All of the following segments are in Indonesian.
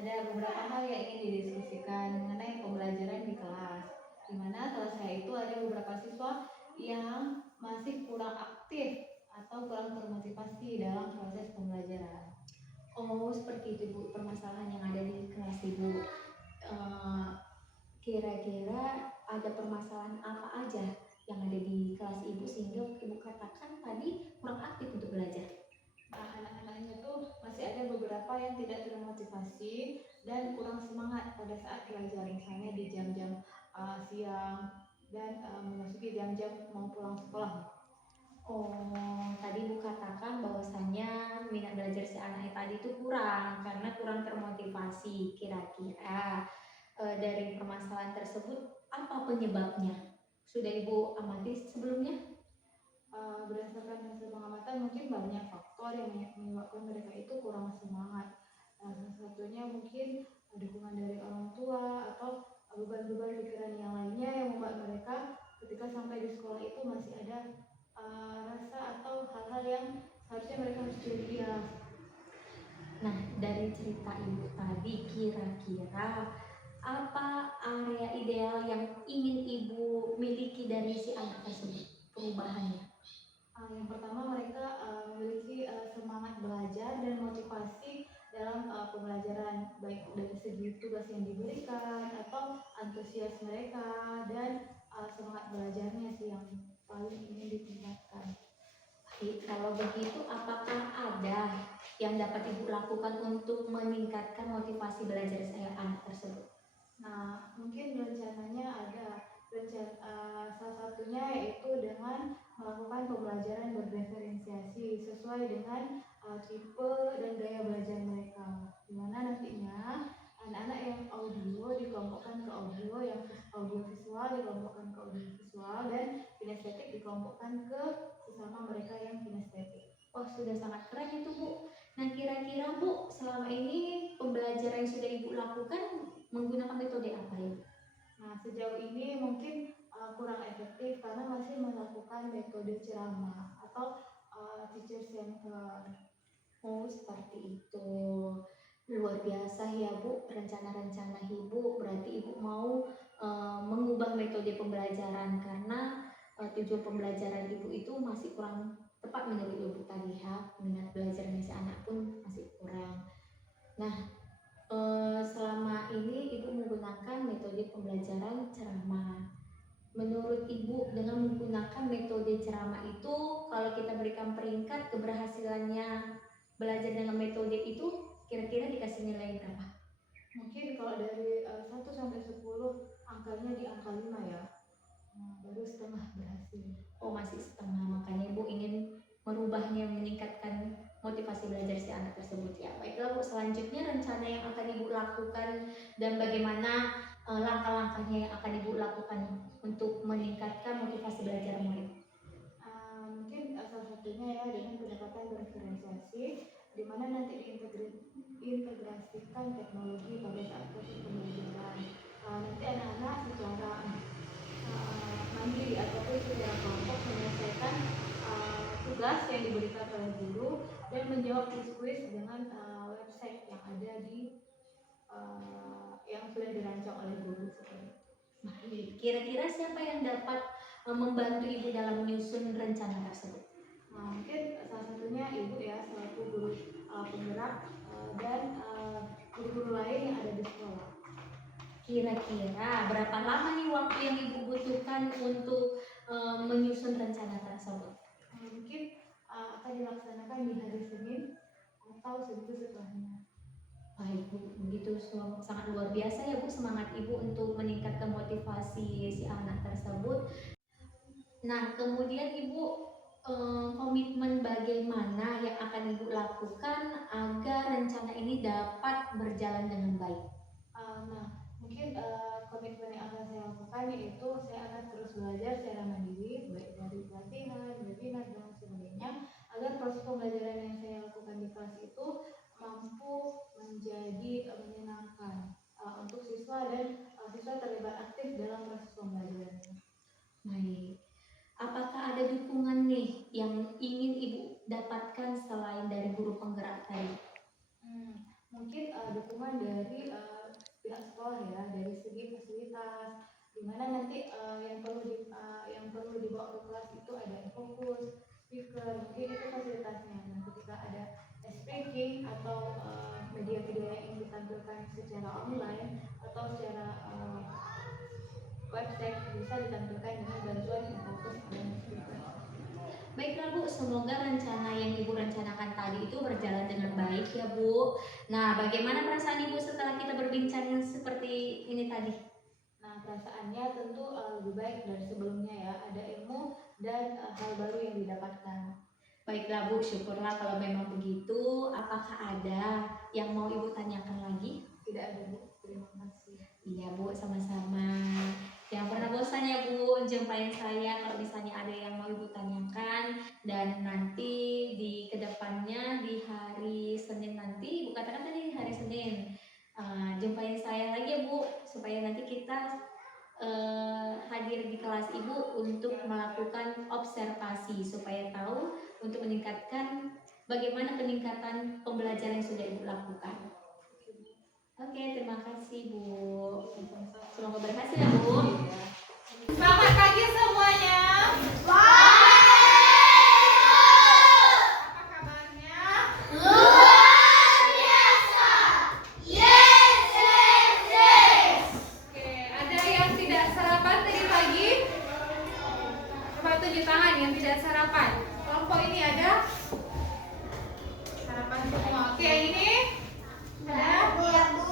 ada beberapa hal yang ingin didiskusikan mengenai pembelajaran di kelas. Di mana kelas saya itu ada beberapa siswa yang masih kurang aktif atau kurang termotivasi dalam proses pembelajaran. Oh, seperti itu Bu, permasalahan yang ada di kelas Ibu. Eh, Kira-kira ada permasalahan apa aja yang ada di kelas Ibu sehingga Ibu katakan tadi kurang aktif untuk belajar? Nah, anak-anaknya tuh masih ada beberapa yang tidak termotivasi dan kurang semangat pada saat belajar, misalnya di jam-jam siang dan memasuki jam-jam mau pulang sekolah. Oh, tadi Ibu katakan bahwasannya minat belajar si anaknya tadi itu kurang karena kurang termotivasi. Kira-kira dari permasalahan tersebut apa penyebabnya? Sudah Ibu amati sebelumnya? Berdasarkan hasil pengamatan mungkin banyak faktor yang menyebabkan mereka itu kurang semangat. Salah satunya mungkin dukungan dari orang tua atau beban-beban pikiran yang lainnya yang membuat mereka ketika sampai di sekolah itu masih ada rasa atau hal-hal yang seharusnya mereka harus ceria. Nah, dari cerita Ibu tadi, kira-kira apa area ideal yang ingin Ibu miliki dari si anak tersebut, perubahannya? Yang pertama mereka memiliki semangat belajar dan motivasi dalam pembelajaran, baik dari segi tugas yang diberikan atau antusias mereka dan semangat belajarnya sih yang paling ingin ditingkatkan. Baik, kalau begitu apakah ada yang dapat Ibu lakukan untuk meningkatkan motivasi belajar saya anak tersebut? Nah, mungkin rencananya ada salah satunya yaitu dengan melakukan pembelajaran berdiferensiasi sesuai dengan tipe dan gaya belajar mereka. Di mana nantinya anak-anak yang audio dikelompokkan ke audio, yang audio visual dikelompokkan ke audio visual, dan kinestetik dikelompokkan ke sesama mereka yang kinestetik. Oh, sudah sangat keren itu Bu. Nah, kira-kira Bu, selama ini pembelajaran yang sudah Ibu lakukan menggunakan metode apa ya? Nah, sejauh ini mungkin kurang efektif karena masih melakukan metode ceramah atau teacher center. Oh, seperti itu. Luar biasa ya Bu, rencana-rencana Ibu. Berarti Ibu mau mengubah metode pembelajaran karena tujuan pembelajaran Ibu itu masih kurang tepat menurut Ibu tadi ya. Minat belajarnya si anak pun masih kurang. Nah, selama ini Ibu menggunakan metode pembelajaran ceramah. Menurut Ibu, dengan menggunakan metode ceramah itu, kalau kita berikan peringkat keberhasilannya belajar dengan metode itu, kira-kira dikasih nilai berapa? Mungkin kalau dari 1 sampai 10 angkanya di angka 5 ya. Baru setengah berhasil. Oh, masih setengah, makanya Ibu ingin merubahnya, meningkatkan motivasi belajar si anak tersebut ya. Baiklah Bu, selanjutnya rencana yang akan Ibu lakukan dan bagaimana langkah-langkahnya yang akan Ibu lakukan untuk meningkatkan motivasi belajar murid? Mungkin salah satunya ya dengan pendekatan berdiferensiasi, di mana nanti diintegrasikan teknologi pada saat proses pembelajaran. Nanti anak-anak secara mandiri ataupun secara kelompok menyelesaikan tugas yang diberikan oleh guru dan menjawab kuis-kuis dengan website yang ada di yang sudah dirancang oleh guru seperti itu. Baik, kira-kira siapa yang dapat membantu Ibu dalam menyusun rencana tersebut? Mungkin salah satunya ibu ya, selaku guru penggerak dan guru-guru lain yang ada di sekolah. Kira-kira berapa lama nih waktu yang Ibu butuhkan untuk menyusun rencana tersebut? Mungkin akan dilaksanakan di hari Senin atau seminggu setelahnya. Baik Bu, begitu sangat luar biasa ya Bu semangat Ibu untuk meningkatkan motivasi si anak tersebut. Nah, kemudian Ibu komitmen bagaimana yang akan Ibu lakukan agar rencana ini dapat berjalan dengan baik? Mungkin komitmen yang akan saya lakukan yaitu saya akan terus belajar secara mandiri, baik dari pelatihan, webinar, dan sebagainya, agar proses pembelajaran yang saya lakukan di kelas itu mampu menjadi menyenangkan untuk siswa dan siswa terlibat aktif dalam proses pembelajaran. Baik, apakah ada dukungan nih yang ingin Ibu dapatkan selain dari guru penggerak tadi? Mungkin dukungan dukungan dari pihak sekolah ya, dari segi fasilitas, dimana nanti yang perlu dibawa ke kelas itu ada fokus, speaker, mungkin itu fasilitasnya. Nah, ketika ada speaking atau media video yang ditampilkan secara online atau secara website, bisa ditampilkan dengan bantuan fokus dan speaker. Baiklah Bu, semoga rencana yang Ibu rencanakan tadi itu berjalan dengan baik ya Bu. Nah, bagaimana perasaan Ibu setelah kita berbincang seperti ini tadi? Nah, perasaannya tentu lebih baik dari sebelumnya ya, ada ilmu dan hal baru yang didapatkan. Baiklah Bu, syukurlah kalau memang begitu. Apakah ada yang mau Ibu tanyakan lagi? Tidak ada Bu, terima kasih. Iya Bu, sama-sama. Jangan pernah bosan ya Bu, jumpain saya kalau misalnya ada yang mau Ibu tanyakan. Dan nanti di kedepannya di hari Senin nanti, Ibu katakan tadi hari Senin, jumpain saya lagi ya Bu, supaya nanti kita hadir di kelas Ibu untuk melakukan observasi supaya tahu untuk meningkatkan bagaimana peningkatan pembelajaran yang sudah Ibu lakukan. Oke, terima kasih Bu. Semoga berhasil ya Bu. Selamat pagi semuanya. Apa kabarnya? Luar biasa. Yes, yes, yes. Oke, ada yang tidak sarapan tadi pagi? Coba tunjuk tangan yang tidak sarapan. Kelompok ini ada? Sarapan semua. Oke, ini ada? Iya, Bu.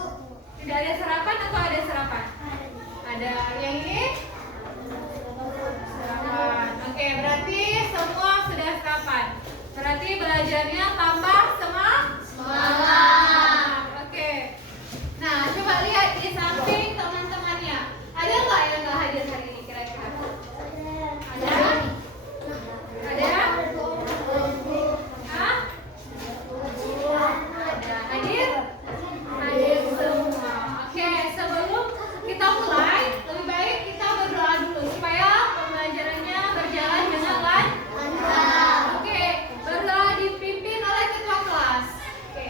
Tidak ada sarapan atau ada sarapan? Ada. Yang ini? Sarapan. Oke, berarti semua sudah sarapan. Berarti belajarnya tambah semangat. Oke. Nah, coba lihat di samping teman-temannya. Ada nggak yang nggak hadir hari ini kira-kira? Ada? Ada? Hah? Ada. Hadir? Hadir semua. Oke, sebelum kita mulai, lebih baik kita berdoa dulu supaya pembelajarannya berjalan dengan lancar. Oke, berdoa dipimpin oleh ketua kelas. Oke,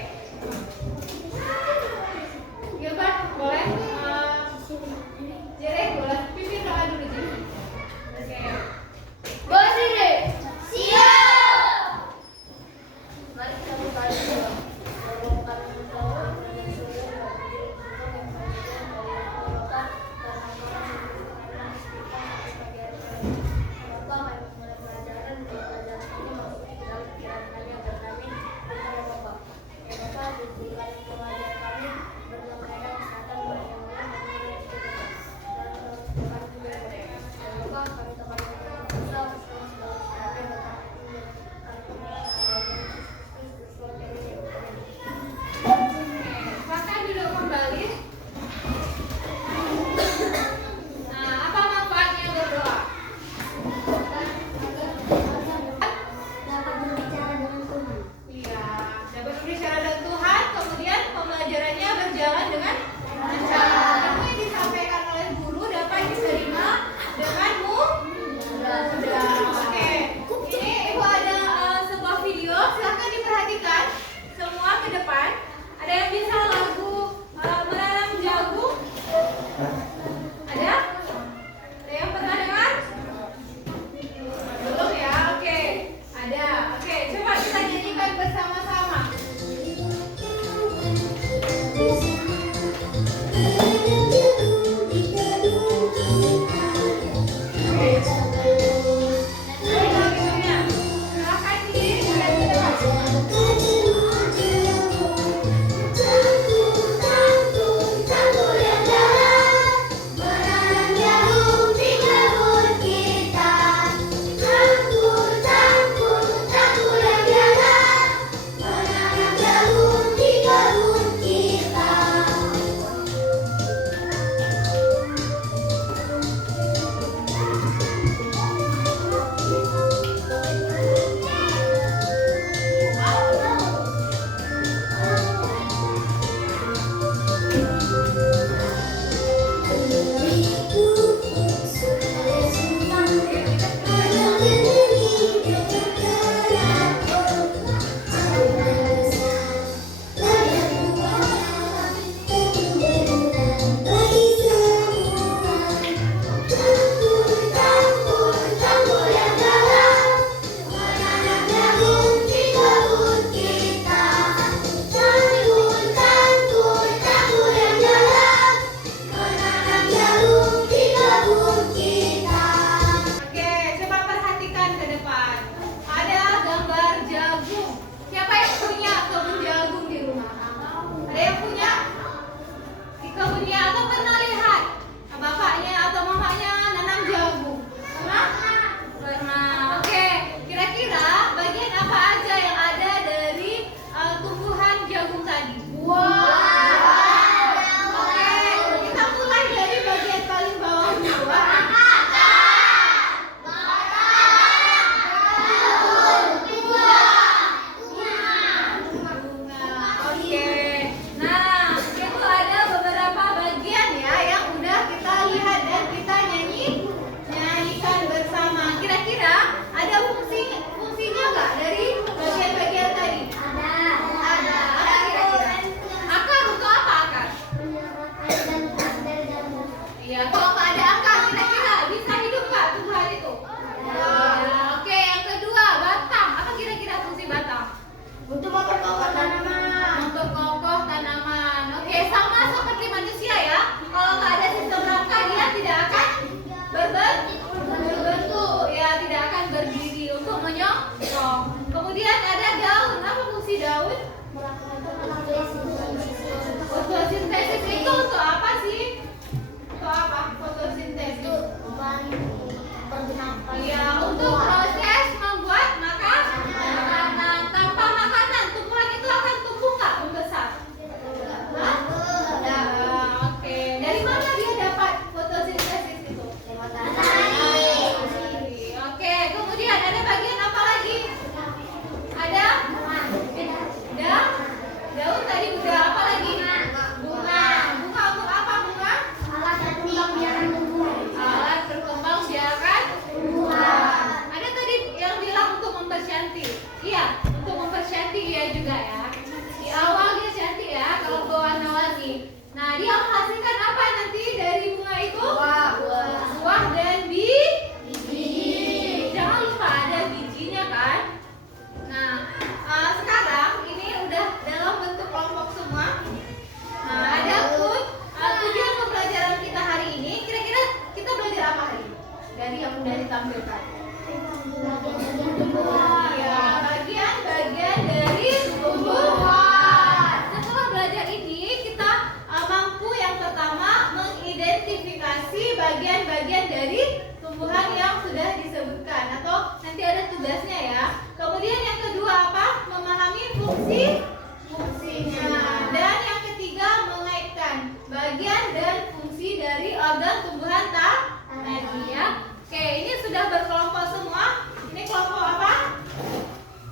tumbuhan yang sudah disebutkan atau nanti ada tugasnya ya. Kemudian yang kedua apa? Memahami fungsinya. Dan yang ketiga mengaitkan bagian dan fungsi dari organ tumbuhan tadi ya. Oke, ini sudah berkelompok semua. Ini kelompok apa?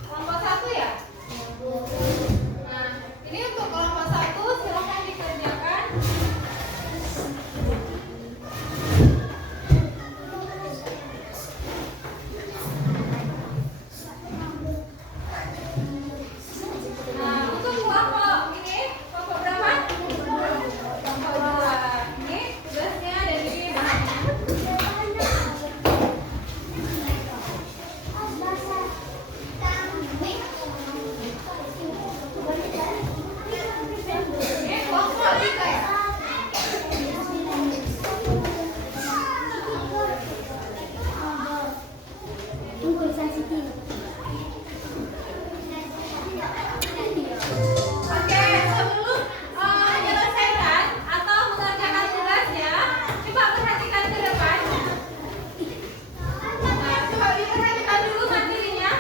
Kelompok 1 ya? Nah, ini untuk kelompok 1 silahkan dikerjakan. Nah, untuk kelompok ini, kelompok berapa? Kelompok 2. Ini tugasnya dan ini bahannya. Ini kelompok 3 ya? Oke, sebelum menyelesaikan atau mengerjakan tugasnya, coba perhatikan ke depan. Nah, coba diperhatikan dulu materinya.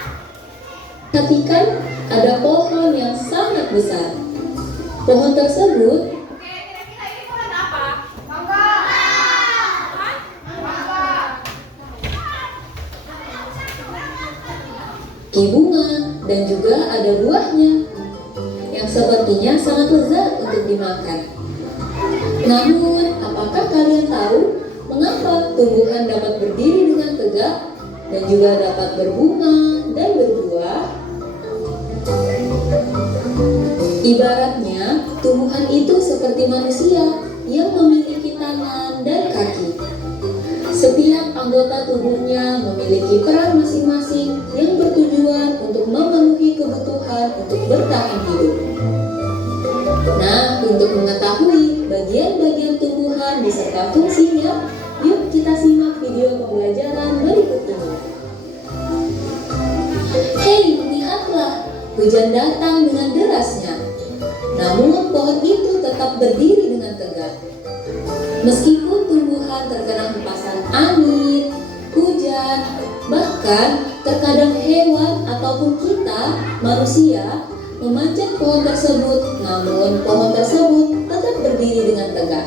Perhatikan ada pohon yang sangat besar. Pohon tersebut Oke, kira-kira ini pohon apa? Mangga. Pohon? Mangga. bunga dan juga ada buahnya yang sepertinya sangat lezat untuk dimakan. Namun, apakah kalian tahu mengapa tumbuhan dapat berdiri dengan tegak dan juga dapat berbunga dan berbuah? Ibaratnya, tumbuhan itu seperti manusia yang memiliki tangan dan kaki. Setiap anggota tubuhnya memiliki peran masing-masing yang bertujuan untuk memenuhi kebutuhan untuk bertahan hidup. Nah, untuk mengetahui bagian-bagian tumbuhan beserta fungsinya, yuk kita simak video pembelajaran berikut ini. Hei, lihatlah, hujan datang dengan derasnya. Namun pohon itu tetap berdiri dengan tegak. Meskipun tumbuhan terkena hempasan angin, hujan, bahkan terkadang hewan ataupun kita, manusia, memanjat pohon tersebut, namun pohon tersebut tetap berdiri dengan tegak.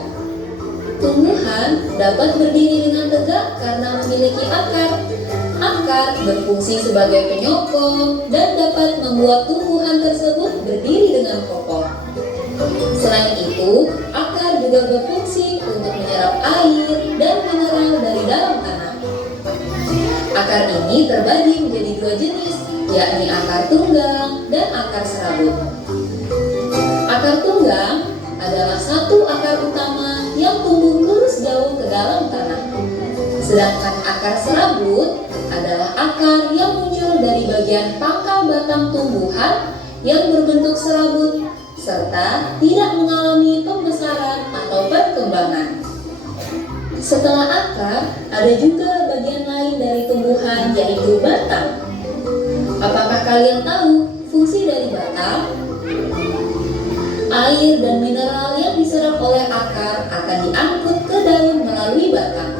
Tumbuhan dapat berdiri dengan tegak karena memiliki akar. Akar berfungsi sebagai penyokong dan dapat membuat tumbuhan tersebut berdiri dengan kokoh. Selain itu, akar juga berfungsi untuk menyerap air dan mineral dari dalam tanah. Akar ini terbagi menjadi dua jenis, yakni akar tunggang dan akar serabut. Akar tunggang adalah satu akar utama yang tumbuh lurus jauh ke dalam tanah. Sedangkan akar serabut adalah akar yang muncul dari bagian pangkal batang tumbuhan yang berbentuk serabut serta tidak mengalami pembesaran atau perkembangan. Setelah akar, ada juga bagian lain dari tumbuhan yaitu batang. Apakah kalian tahu fungsi dari batang? Air dan mineral yang diserap oleh akar akan diangkut ke daun melalui batang.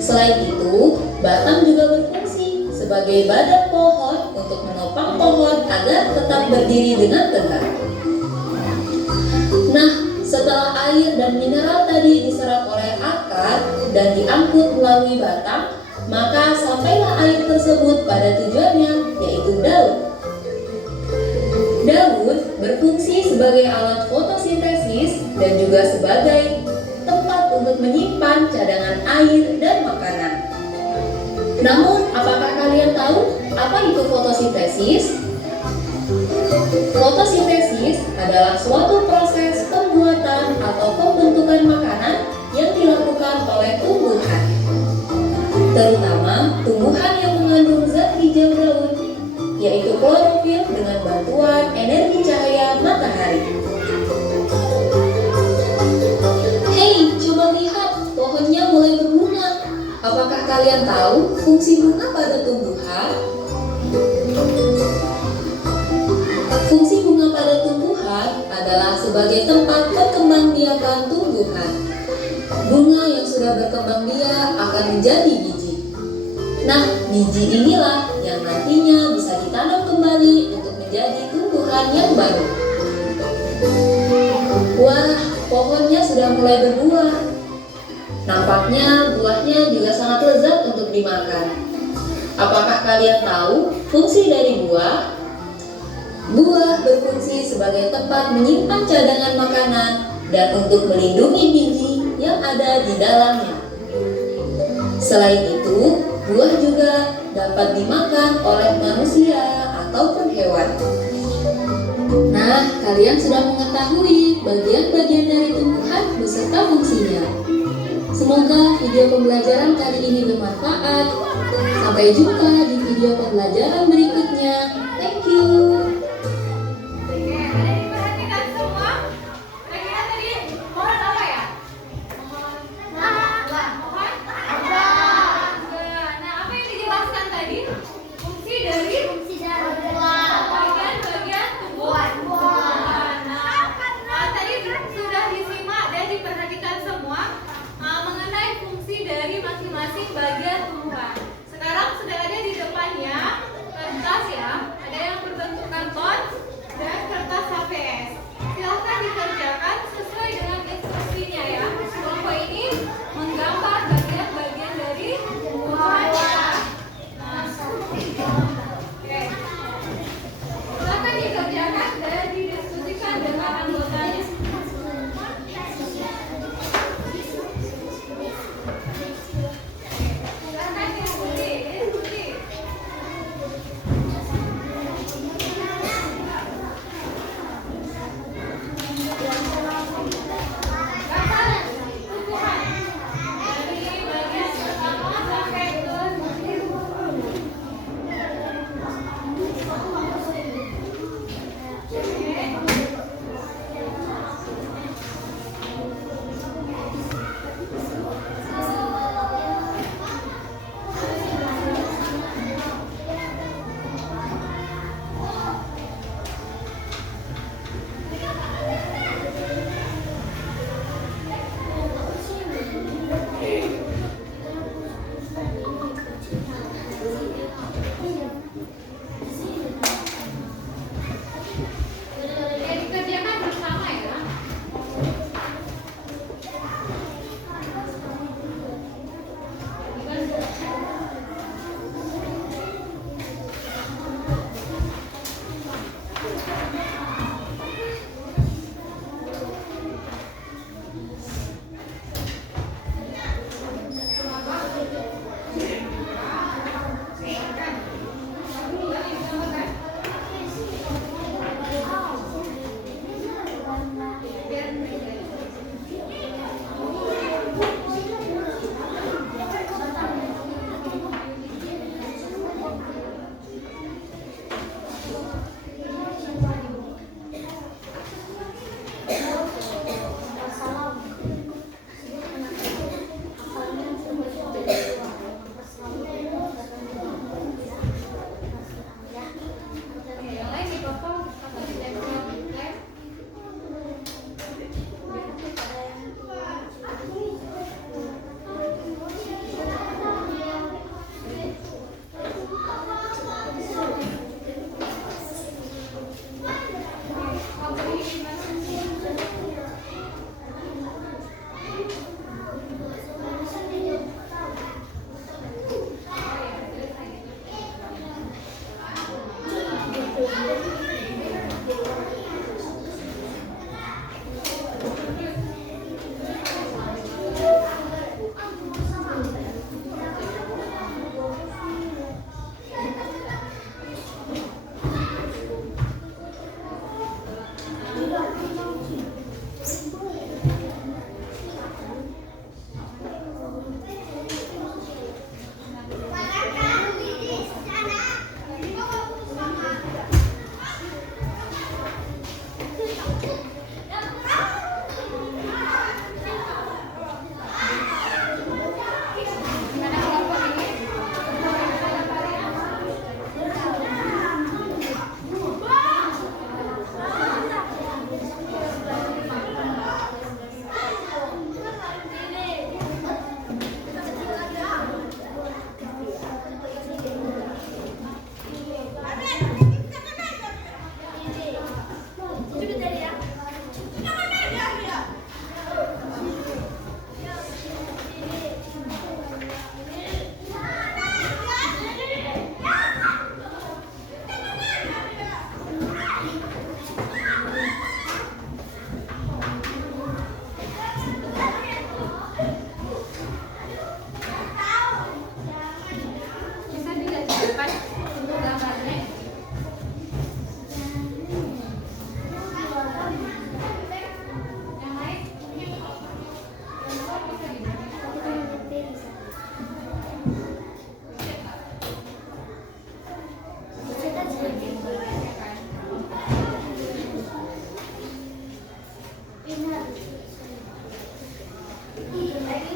Selain itu, batang juga berfungsi sebagai badan pohon untuk menopang pohon agar tetap berdiri dengan tegak. Nah, setelah air dan mineral tadi diserap oleh akar dan diangkut melalui batang, maka sampailah air tersebut pada tujuannya, yaitu daun. Daun berfungsi sebagai alat fotosintesis dan juga sebagai tempat untuk menyimpan cadangan air dan makanan. Namun, apakah kalian tahu apa itu fotosintesis? Fotosintesis adalah suatu proses pembuatan atau pembentukan makanan yang dilakukan oleh tumbuhan, terutama tumbuhan yang mengandung zat hijau daun, yaitu klorofil dengan bantuan energi cahaya matahari. Hei, coba lihat, pohonnya mulai berbunga. Apakah kalian tahu fungsi bunga pada tumbuhan? Fungsi bunga pada tumbuhan adalah sebagai tempat perkembangbiakan tumbuhan. Bunga yang sudah berkembang biak akan menjadi biji. Nah, biji inilah yang nantinya bisa ditanam kembali untuk menjadi tumbuhan yang baru. Wah, pohonnya sudah mulai berbuah. Nampaknya buahnya juga sangat lezat untuk dimakan. Apakah kalian tahu fungsi dari buah? Buah berfungsi sebagai tempat menyimpan cadangan makanan dan untuk melindungi biji yang ada di dalamnya. Selain itu, buah juga dapat dimakan oleh manusia ataupun hewan. Nah, kalian sudah mengetahui bagian-bagian dari tumbuhan beserta fungsinya. Semoga video pembelajaran kali ini bermanfaat. Sampai jumpa di video pembelajaran berikutnya. Thank you. Oke, ada diperhatikan semua. Kira-kira tadi pohon apa ya? Pohon mangga. Nah, apa yang dijelaskan tadi? Fungsi dari bagian-bagian tumbuhan. Nah, tadi sudah disimak dan diperhatikan semua mengenai fungsi dari masing-masing bagian tumbuhan. Sekarang sudah ada di depannya kertas ya, ada yang berbentuk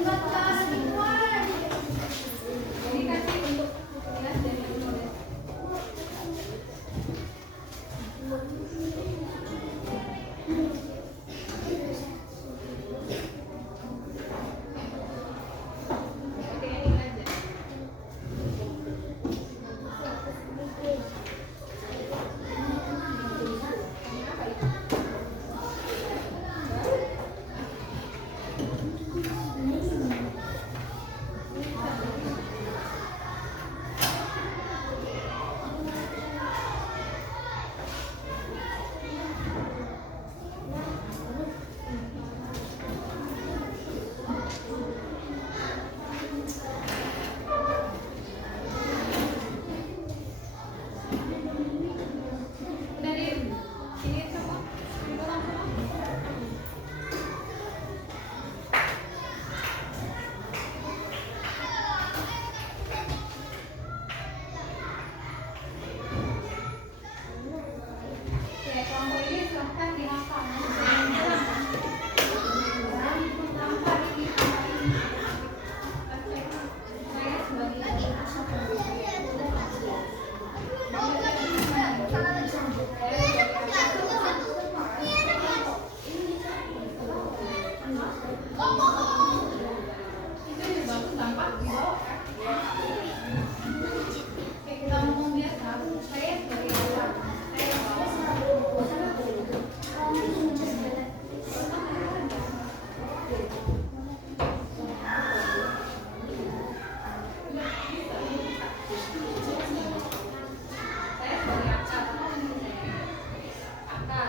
Ini kasih untuk tugas dan menulis. Udah di ini semua, ditulang semua. Oke, kelompok ini silahkan dihafal. Tanpa ini, saya sebagai itu dibantu tampak di bawah. Oke, kita ngomong biasa. Saya sebagai apa? Saya sebagai akar. Akar.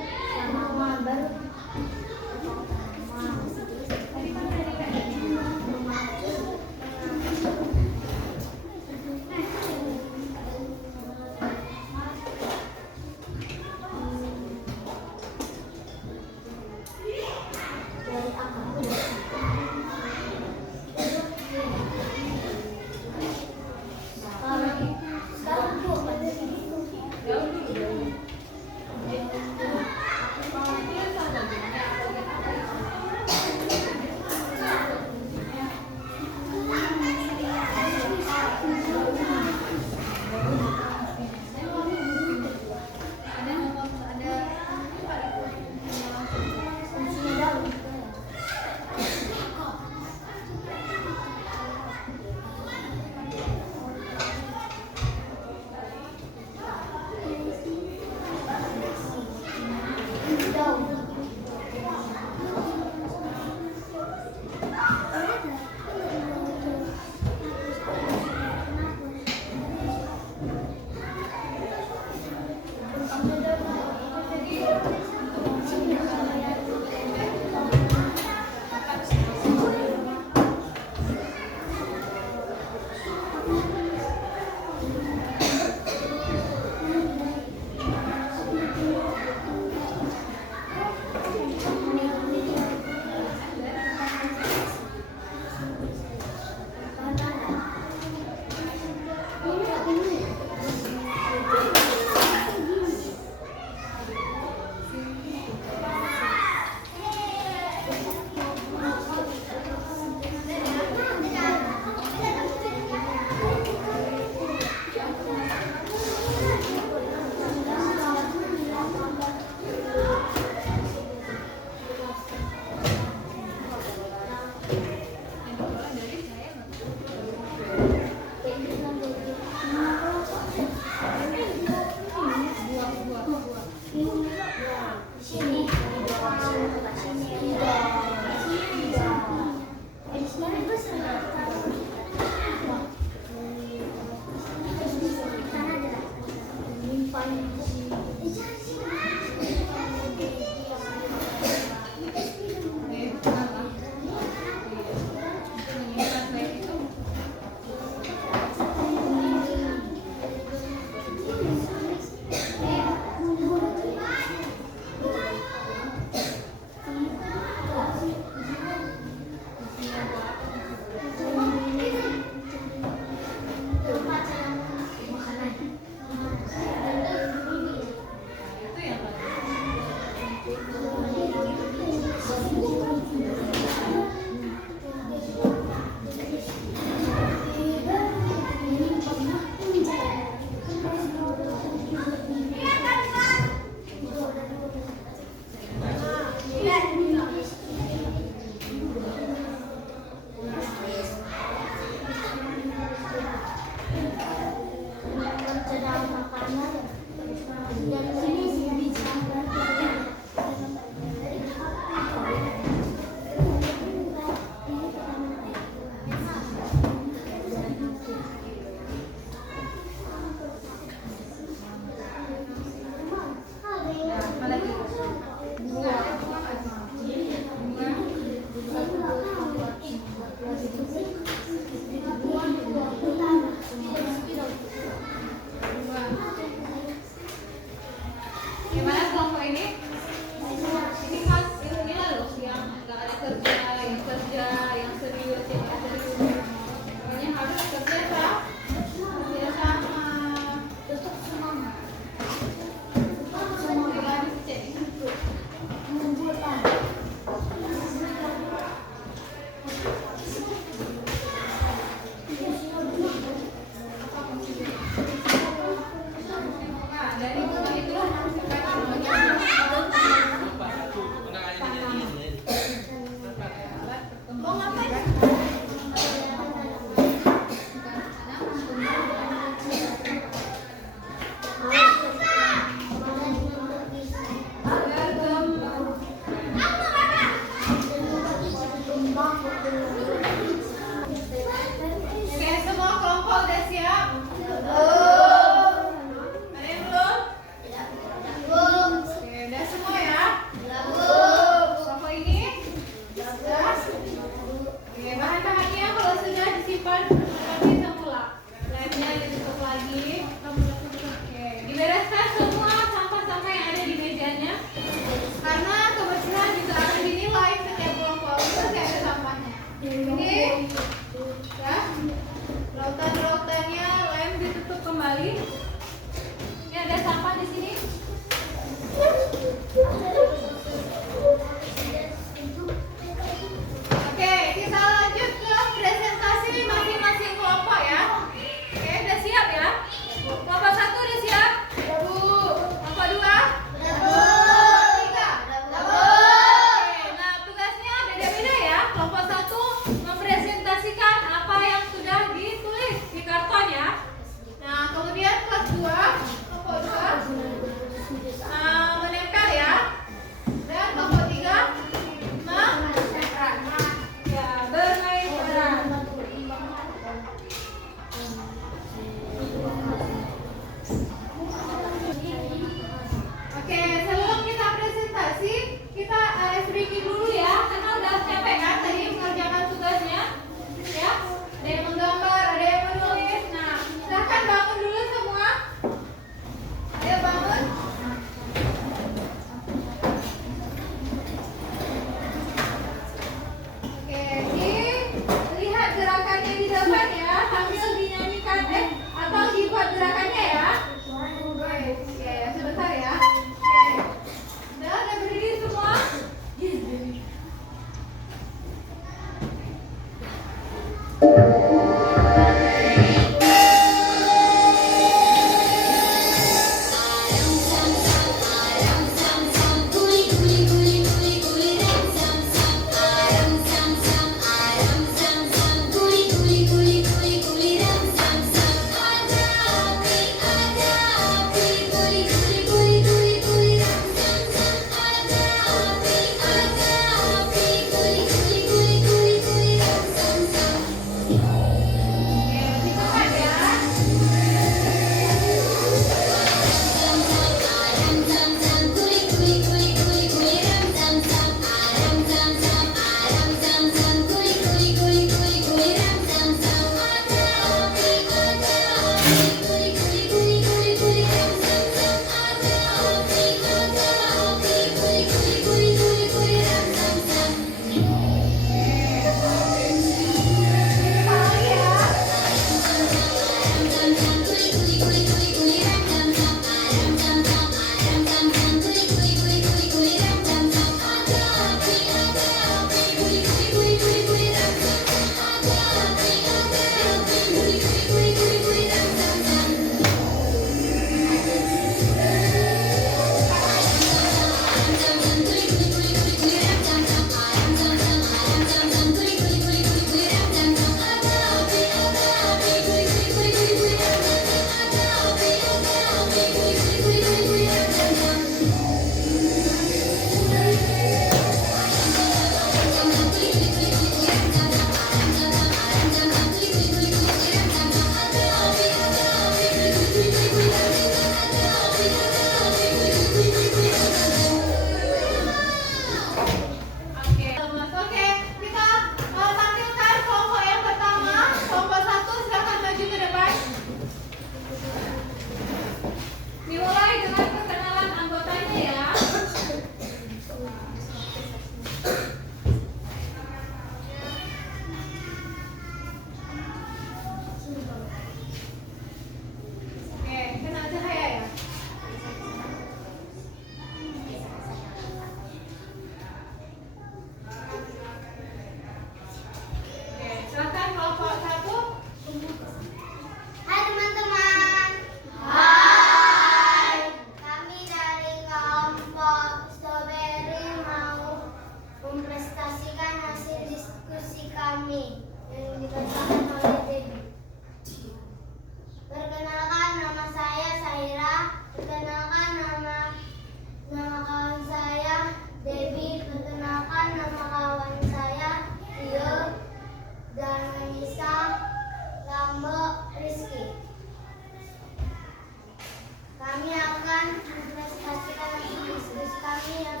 yang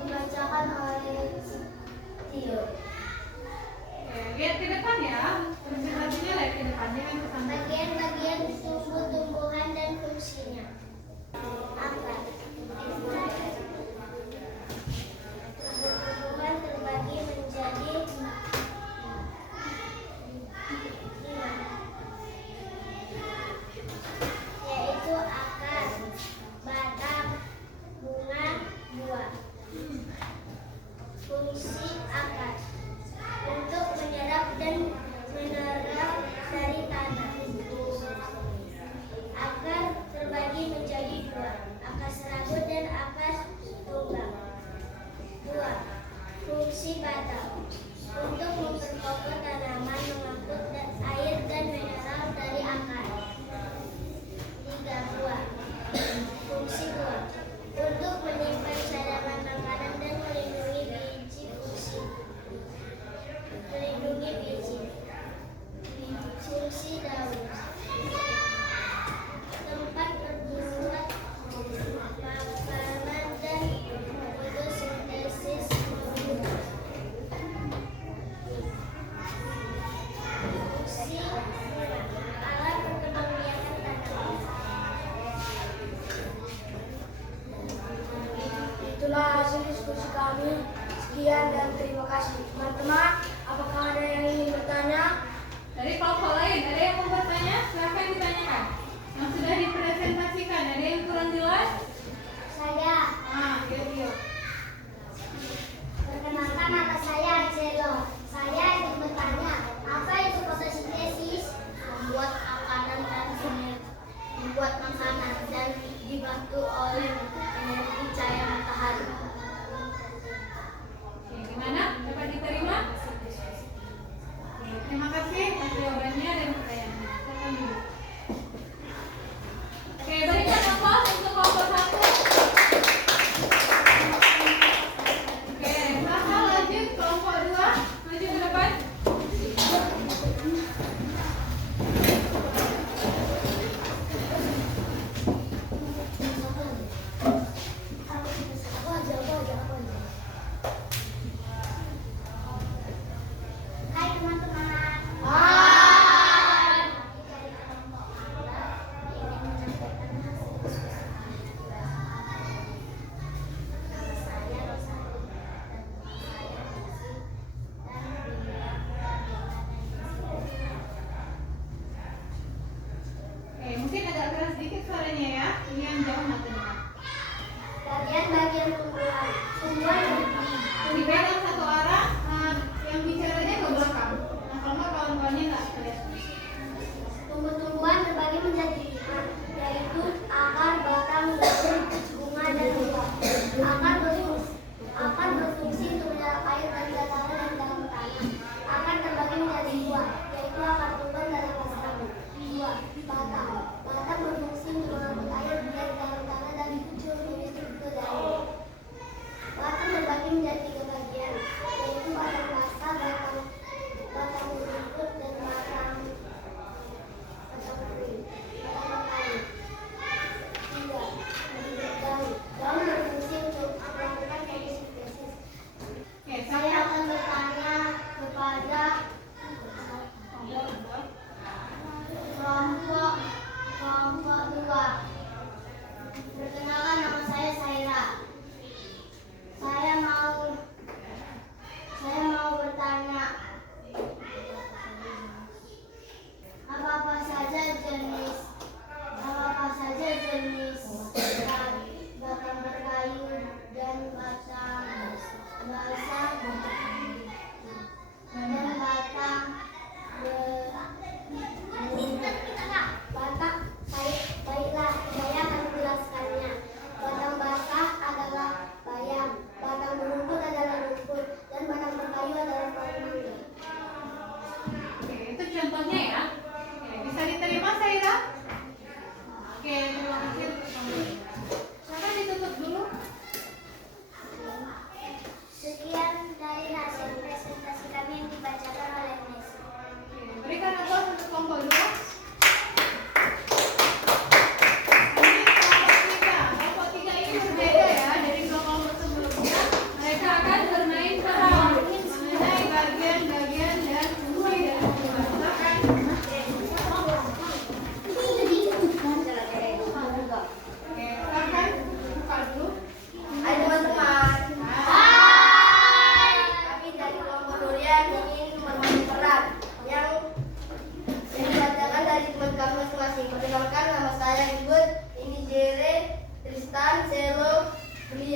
dibacakan oleh Tio. Oke, lihat ke depan ya. Presentasinya lihat ke depannya kan pesan. Bagian-bagian tumbuh-tumbuhan dan fungsinya. Akar. Tumbuh-tumbuhan terbagi menjadi 5, yaitu akar, batang, bunga, buah. Fungsi akar untuk menyerap dan mineral dari tanah. Akar terbagi menjadi 2, akar serabut dan akar tunggang. 2. Fungsi batang untuk memperkokoh tanaman, mengangkut air dan mineral dari akar. 3. Buah. Fungsi buah untuk menyimpan cadangan makanan dan melindungi biji. Fungsi daun tempat berbuat makanan dan fotosintesis tumbuhan. Fungsi alat perkembangbiakan tanaman. Itulah hasil diskusi kami. Sekian dan terima kasih. Teman-teman, apakah ada yang ingin bertanya? Dari kelompok lain, ada yang mau bertanya? Silahkan ditanyakan. Yang sudah dipresentasikan, ada yang kurang jelas? Saya. Yuk. Perkenalkan, nama saya Angelo. Saya ingin bertanya, apa itu fotosintesis? Membuat makanan dan dibantu oleh energi cahaya matahari. Oke, gimana? Dapat diterima? Oke, terima kasih atas jawabannya dan pertanyaannya. Silakan dulu. Oke, berikan aplaus untuk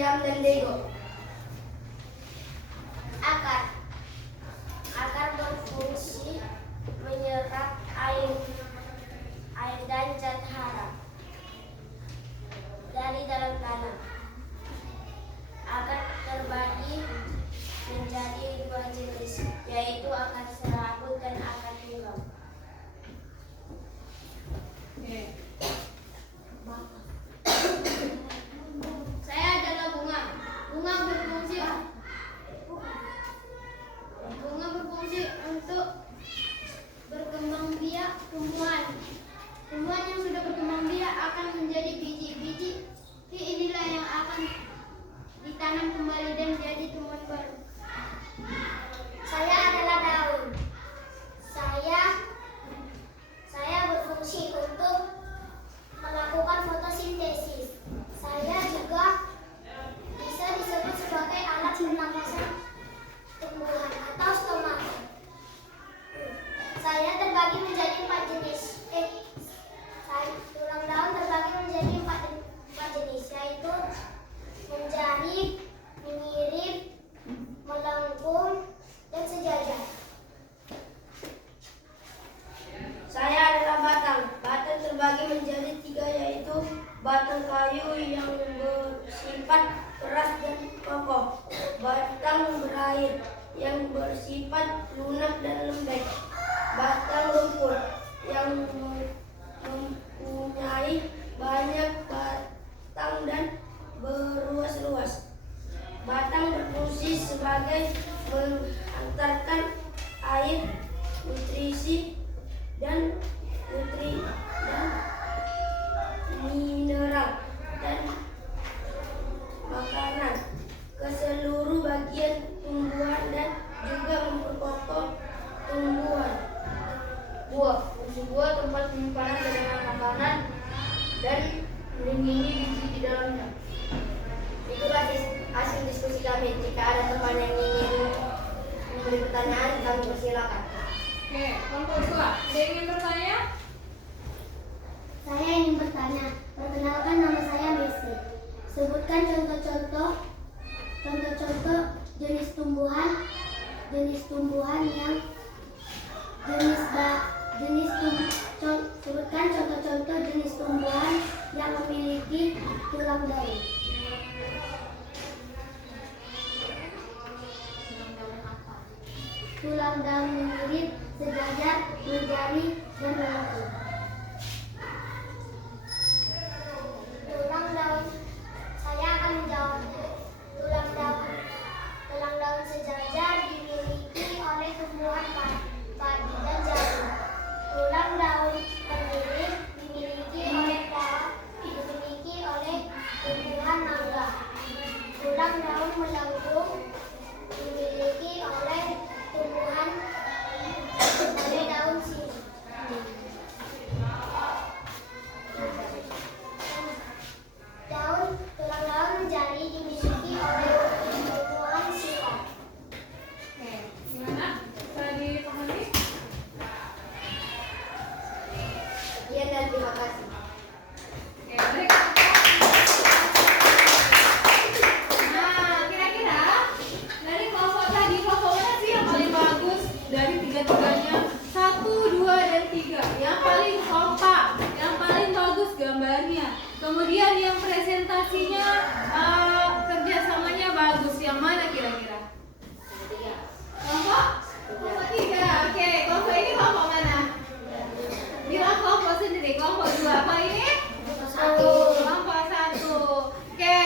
Siam dan Dego. Akar berfungsi menyerap air dan zat hara dari dalam tanah. Akar terbagi menjadi dua jenis, yaitu akar serabut dan akar tunggal. Saya adalah bunga. Bunga berfungsi untuk berkembang biak tumbuhan. Tumbuhan yang sudah berkembang biak akan menjadi biji-biji. Inilah yang akan ditanam kembali dan jadi tumbuhan baru. Saya adalah daun. Saya berfungsi untuk melakukan fotosintesis. Saya juga bisa disebut sebagai alat pernapasan tumbuhan atau stomata. Saya terbagi menjadi 4 jenis. Tulang daun terbagi menjadi 4 jenis, yaitu menjahit, mengirit, melengkung, dan sejajar. Saya adalah batang. Batang terbagi menjadi 3, yaitu batang kayu yang bersifat keras dan kokoh, batang berair yang bersifat lunak dan lembek, batang rumput yang mempunyai banyak batang dan berluas-luas. Batang berfungsi sebagai mengantarkan air, nutrisi dan mineral dan makanan ke seluruh bagian tumbuhan dan juga memperkokoh tumbuhan. Buah. Fungsi buah tempat penyimpanan cadangan makanan dan melindungi biji di dalamnya. Itulah hasil diskusi kami. Jika ada teman yang ingin memberi pertanyaan, kami persilakan. Oke, kelompok 2. Ada yang ingin bertanya? Saya ingin bertanya. Perkenalkan, nama saya Messi. Sebutkan contoh-contoh jenis tumbuhan yang sebutkan contoh-contoh jenis tumbuhan yang memiliki tulang daun. Tulang daun mengirit, sejajar, berjari, dan melengkung. Tulang daun, saya akan menjawabnya. Tulang daun sejajar dimiliki oleh tumbuhan padi dan jagung. Tulang daun mengirit dimiliki oleh tumbuhan mangga. Tulang daun melengkung dimiliki oleh daun sirih. Tulang daun menjari dimiliki oleh tumbuhan sirih. Oke, gimana? Bisa dipahami? Sekian dan terima kasih. Oke, baik. Nah, kira-kira dari kelompok tadi, kelompok mana sih yang paling bagus dari tiga-tiganya? 1, 2, dan 3. Yang paling kompak, yang paling bagus gambarnya. Kemudian yang presentasinya kerjasamanya bagus. Yang mana kira-kira? Kelompok 3. Oke, kelompok ini kelompok mana? Bilang kelompok sendiri. Kelompok 2 apa ini? Kelompok 1. Oke,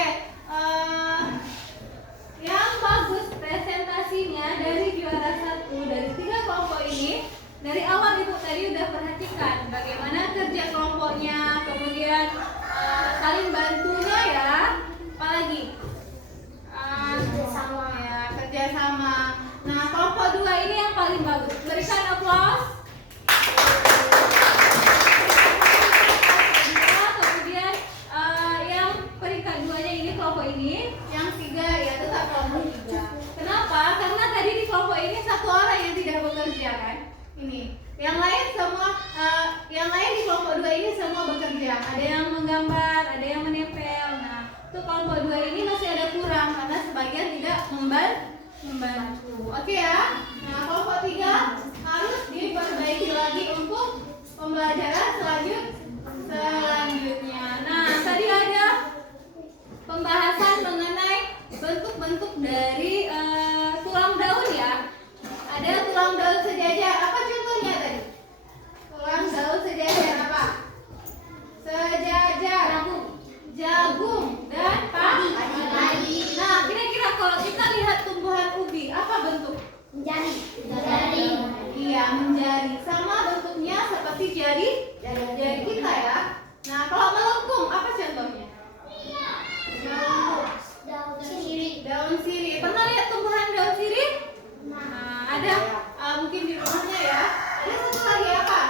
yang bagus presentasinya dari juara 1 dari 3 kelompok ini. Dari awal Ibu tadi udah perhatikan bagaimana kerja kelompoknya, kemudian saling bantunya ya. Apalagi kerjasama. Nah, kelompok 2 ini yang paling bagus. Berikan aplaus. Kemudian yang peringkat 2-nya ini kelompok ini, yang 3 ya tetap kelompok 3. Kenapa? Karena tadi di kelompok ini 1 orang yang tidak bekerja kan? Ini. Yang lain di kelompok 2 ini semua bekerja. Ada yang menggambar, ada yang menempel. Nah, tuh kelompok 2 ini masih ada sebagian tidak membantu. Oke ya. Nah, kelompok 3 harus diperbaiki lagi untuk pembelajaran selanjutnya. Nah, tadi ada pembahasan mengenai bentuk-bentuk dari tulang daun ya. Ada tulang daun sejajar. Apa contohnya tadi? Tulang daun sejajar apa? Sejajar. Jagung dan padi. Nah, kira-kira kalau kita lihat tumbuhan ubi, apa bentuk? Menjadi. Iya, menjadi. Sama bentuknya seperti jari kita ya. Nah, kalau melengkung, apa contohnya? Daun sirih. Pernah lihat tumbuhan daun sirih? Nah, ada mungkin di rumahnya ya. Ada satu lagi apa?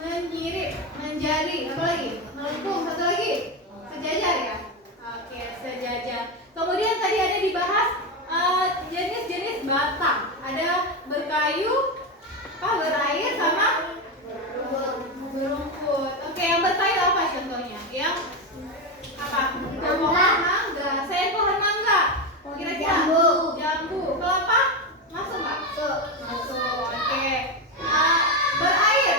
Menyirip, menjadi. Apa lagi? Melengkung. Satu lagi? Sejajar ya. Oke, sejajar. Kemudian tadi ada dibahas jenis-jenis batang. Ada berkayu, berair sama berumput. Oke, yang berkayu apa contohnya? Yang apa? Pohon mangga. Saya pohon mangga. Kira-kira jambu. Kelapa? Masuk nggak? Masuk. Oke. Berair.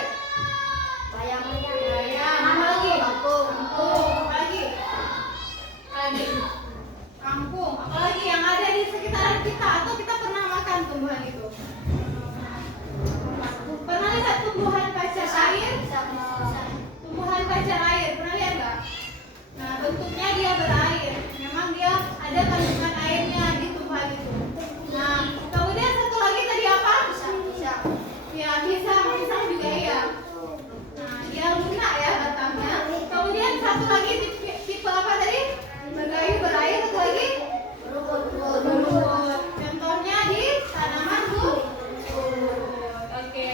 Bayam. Apa lagi? Kangkung. Apa lagi? Kangkung. Apalagi yang ada di sekitaran kita atau kita pernah makan tumbuhan itu? Pernah lihat tumbuhan pacar air? Tumbuhan pacar air, pernah lihat nggak? Nah, bentuknya dia berair. Memang dia ada kandungan airnya di tumbuhan itu. Nah, kemudian satu lagi tadi apa? Ya, pisang juga ya. Nah, dia lunak ya batangnya. Kemudian satu lagi tipe apa tadi? Berkayu, berair, satu lagi? Berumput. Contohnya di tanaman Oke.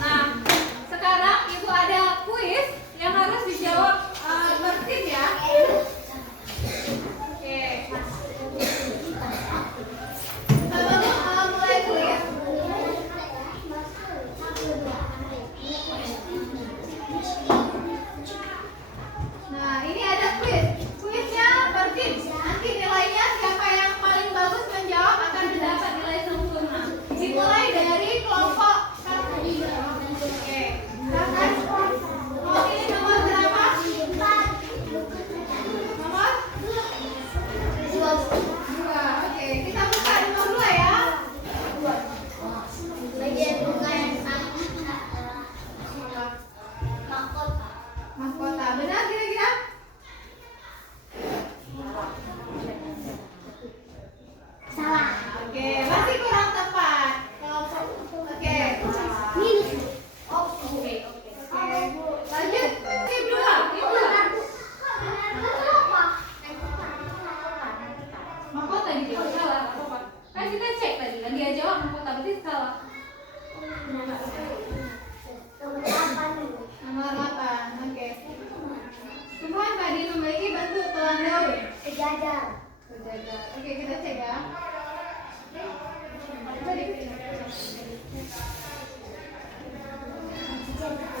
Nah, sekarang Ibu ada kuis yang harus dijawab tertib ya. Oke. Kita baru mulai kuis. Nah, ini ada kuis. Kuisnya tertib. Nanti nilainya siapa yang paling bagus menjawab akan mendapat nilai sempurna. Dimulai dari kelompok 1. Oke. Silakan. Mau pilih nomor berapa? Nomor 2. Oke, kita buka nomor 2 ya. Bagian bunga yang Mahkota. Benar kira-kira? salah. Oke, masih kurang tepat. Oke. Minus. Oke. Lanjut. Tip 2. Mahkota dijawab salah. Apa? Kan kita cek tadi kan dia jawab mahkota berarti salah. Nomor 8. Oke. Tumbuhan padi memiliki bentuk tulang daun. Sejajar. Sejajar. Oke, kita cek ya.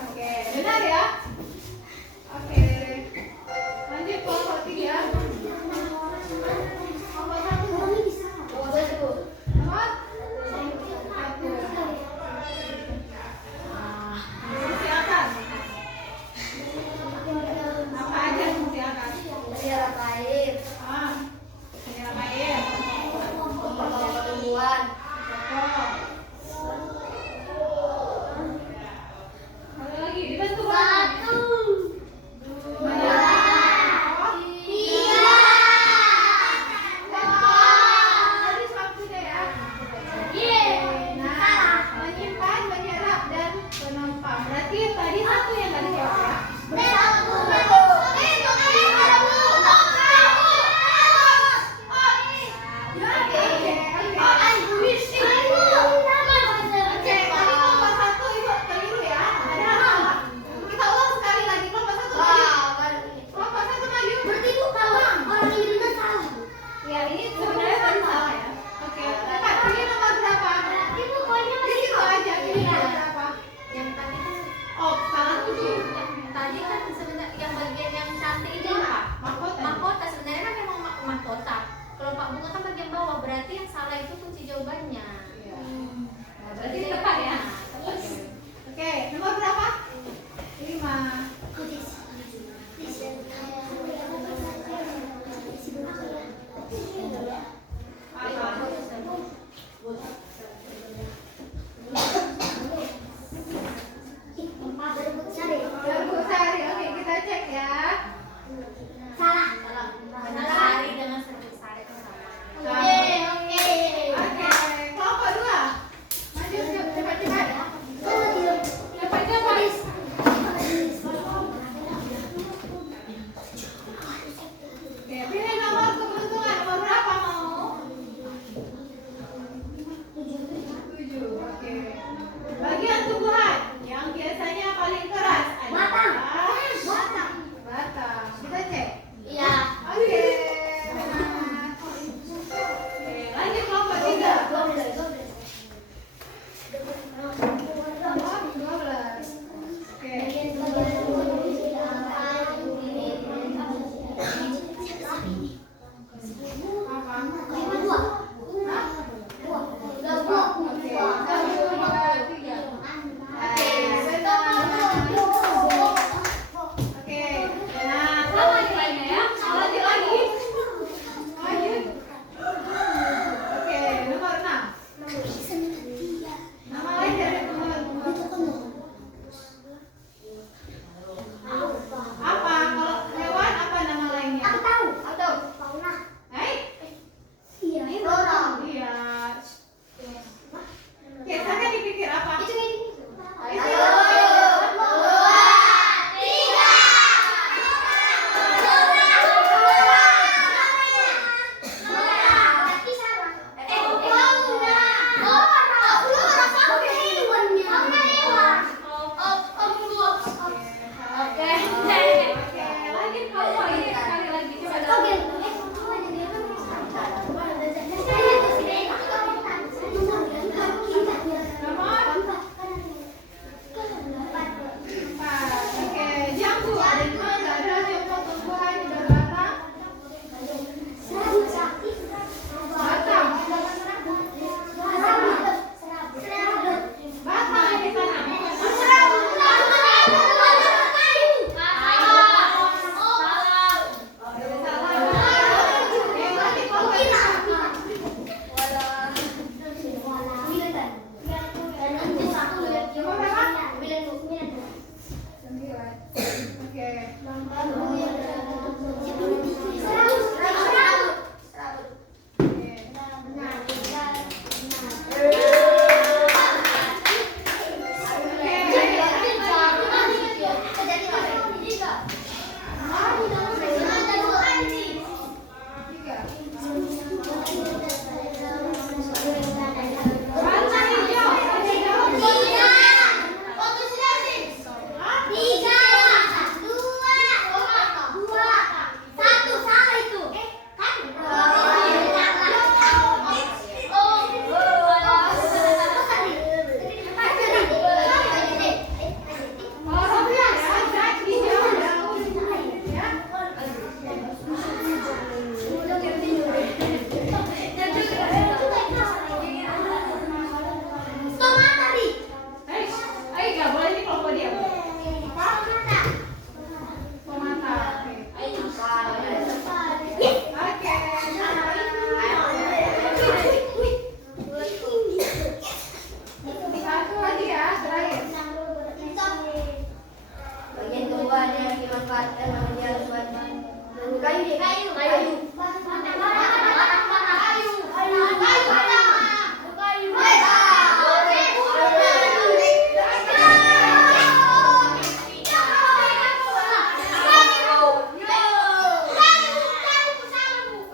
Oke, benar ya? Oke. Lanjut kelompok 3. Kelompok 1. Nomor 1. Fungsi akar. Apa aja fungsi akar? Menyerap air. Menyerap air. Pertumbuhan. Pokok. Ada lagi dibantu mana? 2. Habis waktunya ya. Nah, menyimpan, menyerap dan penempang. Berarti tadi satu yang nggak dijawab ya. mahkota sebenarnya kan memang mahkota. Kalau Pak Bunga kan bagian bawah.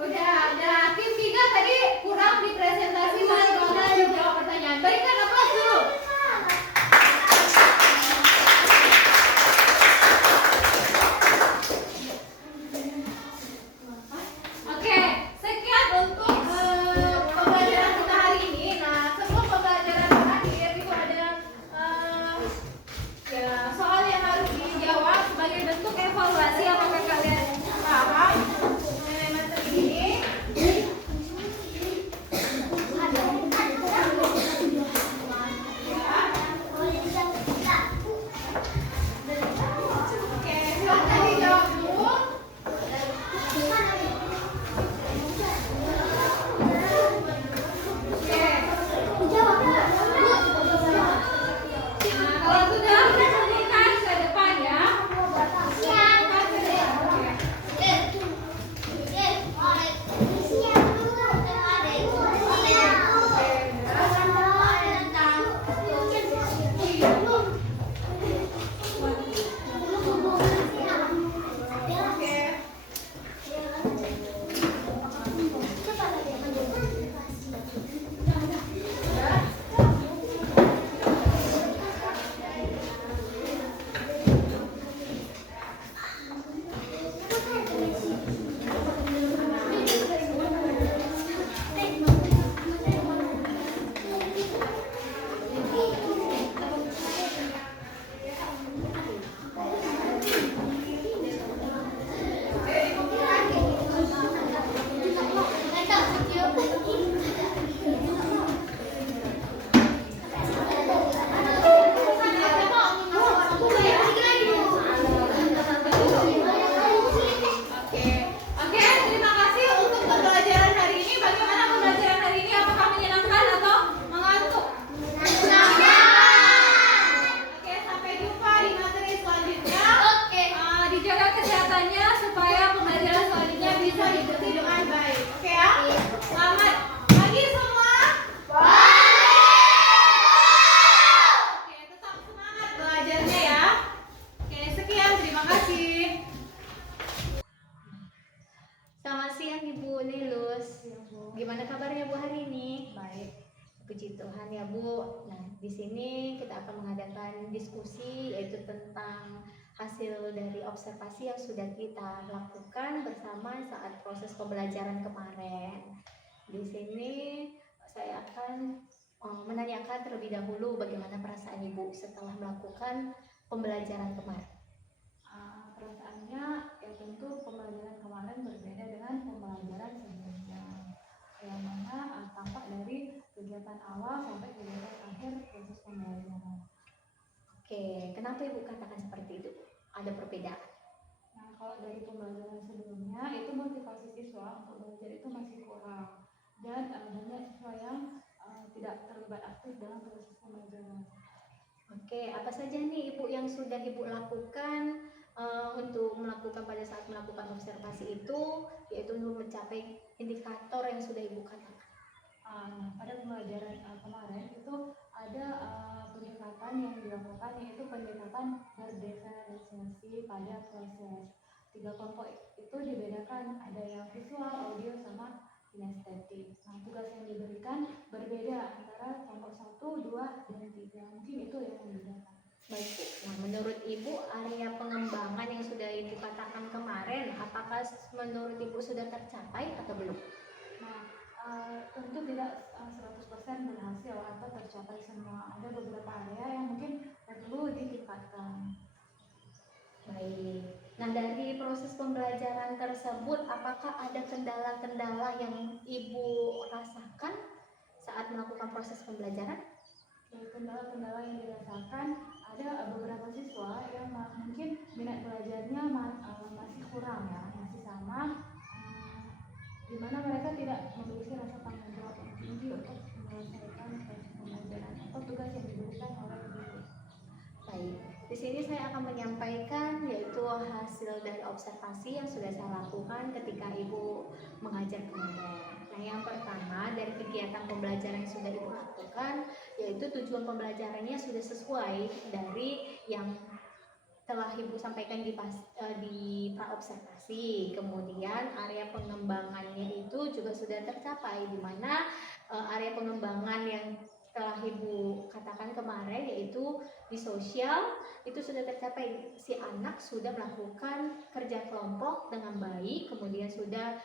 Udah. Tim 3 tadi kurang dipresentasi dan kurang dijawab pertanyaan. Berikan aplaus dulu. Oke, sekian untuk pembelajaran kita hari ini. Nah, sebelum pembelajaran berakhir itu ada ya soal yang harus dijawab sebagai bentuk evaluasi apakah kalian paham mengenai materi ini. Oke, silakan dijawab dulu. Nah, kalau sudah bukan ke depan ya. Bukan ke depan. Oke. Oke, terima kasih untuk pembelajaran hari ini. Bagaimana pembelajaran hari ini? Apakah menyenangkan atau mengantuk? Oke, sampai jumpa di materi selanjutnya. Dijaga kesehatannya supaya pembelajaran selanjutnya bisa diikuti dengan baik. Oke ya? Selamat pagi semua. Oke, tetap semangat belajarnya ya. Oke, sekian. Terima kasih. Selamat siang Ibu Lilus. Gimana kabarnya Bu hari ini? Baik. Puji Tuhan ya Bu. Nah, di sini kita akan mengadakan diskusi yaitu tentang hasil dari observasi yang sudah kita lakukan bersama saat proses pembelajaran kemarin. Di sini saya akan menanyakan terlebih dahulu bagaimana perasaan Ibu setelah melakukan pembelajaran kemarin. Perasaannya ya tentu pembelajaran kemarin berbeda dengan pembelajaran sebelumnya, yang mana tampak dari kegiatan awal sampai kegiatan akhir proses pembelajaran. Oke, kenapa Ibu katakan seperti itu? Ada perbedaan? Nah, kalau dari pembelajaran sebelumnya itu motivasi siswa untuk belajar itu masih kurang, dan banyak siswa yang tidak terlibat aktif dalam proses pembelajaran. Oke, apa saja nih Ibu yang sudah Ibu lakukan untuk melakukan pada saat melakukan observasi itu, yaitu untuk mencapai indikator yang sudah Ibu katakan? Nah, pada pembelajaran kemarin itu ada pendekatan yang dilakukan, yaitu pendekatan berdiferensiasi pada proses. 3 kelompok itu dibedakan, ada yang visual, audio, sama kinestetik. Nah, tugas yang diberikan berbeda antara kelompok 1, 2, dan 3. Mungkin itu yang membedakan. Baik Bu. Nah, menurut Ibu area pengembangan yang sudah Ibu katakan kemarin, apakah menurut Ibu sudah tercapai atau belum? Nah, tentu tidak 100% berhasil atau tercapai semua. Ada beberapa area yang mungkin perlu ditingkatkan. Baik. Nah, dari proses pembelajaran tersebut, apakah ada kendala-kendala yang Ibu rasakan saat melakukan proses pembelajaran? Kendala-kendala yang dirasakan, ada beberapa siswa yang mungkin minat belajarnya masih kurang ya, masih sama, di mana mereka tidak memiliki rasa tanggung jawab yang tinggi untuk menyelesaikan proses pembelajaran atau tugas yang diberikan oleh guru. Baik. Di sini saya akan menyampaikan yaitu hasil hasil dari observasi yang sudah saya lakukan ketika Ibu mengajar kemarin. Nah, yang pertama dari kegiatan pembelajaran yang sudah Ibu lakukan, yaitu tujuan pembelajarannya sudah sesuai dari yang telah Ibu sampaikan di praobservasi. Kemudian area pengembangannya itu juga sudah tercapai, di mana area pengembangan yang telah Ibu katakan kemarin yaitu di sosial itu sudah tercapai. Si anak sudah melakukan kerja kelompok dengan baik, kemudian sudah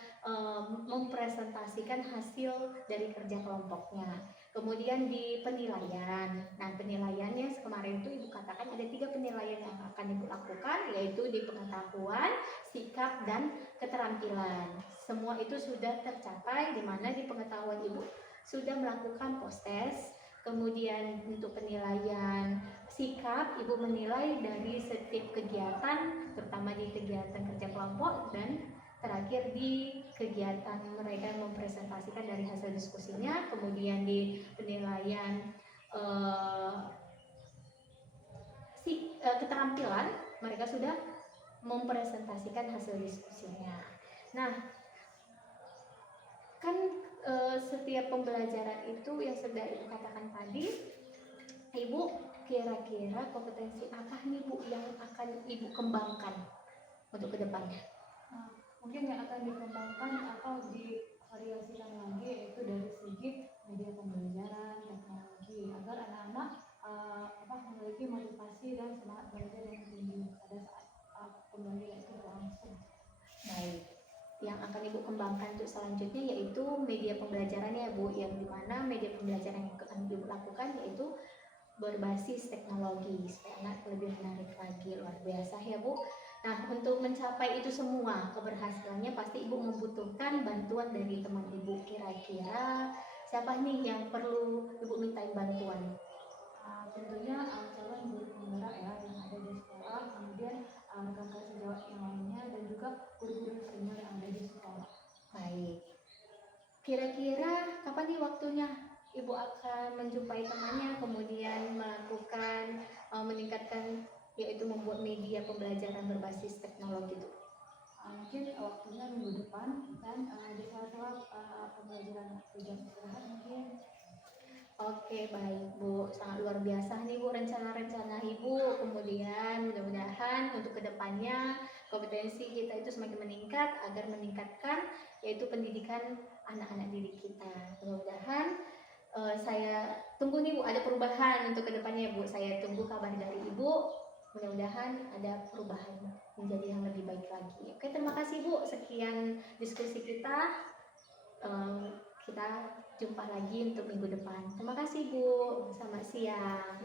mempresentasikan hasil dari kerja kelompoknya. Kemudian di penilaian, nah penilaiannya kemarin itu Ibu katakan ada 3 penilaian yang akan Ibu lakukan, yaitu di pengetahuan, sikap, dan keterampilan. Semua itu sudah tercapai, di mana di pengetahuan Ibu sudah melakukan post-test. Kemudian untuk penilaian sikap, Ibu menilai dari setiap kegiatan, terutama di kegiatan kerja kelompok, dan terakhir di kegiatan mereka mempresentasikan dari hasil diskusinya. Kemudian di penilaian keterampilan, mereka sudah mempresentasikan hasil diskusinya. Nah, kan setiap pembelajaran itu yang sudah Ibu katakan tadi, Ibu kira-kira kompetensi apa nih Bu yang akan Ibu kembangkan untuk kedepannya? Mungkin yang akan dikembangkan atau divariasikan lagi yaitu dari segi media pembelajaran, teknologi, agar anak-anak memiliki motivasi dan semangat belajar yang tinggi pada saat pembelajaran itu berlangsung. Baik, yang akan Ibu kembangkan untuk selanjutnya yaitu media pembelajarannya Bu, yang dimana media pembelajaran yang akan Ibu lakukan yaitu berbasis teknologi supaya anak lebih menarik lagi. Luar biasa ya Bu. Nah, untuk mencapai itu semua keberhasilannya pasti Ibu membutuhkan bantuan dari teman Ibu. Kira-kira siapa nih yang perlu Ibu mintain bantuan? Tentunya calon guru penggerak ya yang ada di sekolah, kemudian rekan-rekan sejawat yang lainnya, dan juga guru-guru senior yang ada di sekolah. Baik, kira-kira kapan nih waktunya Ibu akan menjumpai temannya, kemudian melakukan meningkatkan, yaitu membuat media pembelajaran berbasis teknologi itu? Mungkin waktunya minggu depan, dan di sela-sela pembelajaran jam istirahat mungkin. Oke, baik Bu, sangat luar biasa nih Bu rencana-rencana Ibu. Kemudian mudah-mudahan untuk kedepannya kompetensi kita itu semakin meningkat agar meningkatkan yaitu pendidikan anak-anak didik kita. Mudah-mudahan saya tunggu nih Bu ada perubahan untuk kedepannya Bu. Saya tunggu kabar dari Ibu. Mudah-mudahan ada perubahan menjadi yang lebih baik lagi. Oke, terima kasih Bu. Sekian diskusi kita. Kita jumpa lagi untuk minggu depan. Terima kasih Bu. Selamat siang.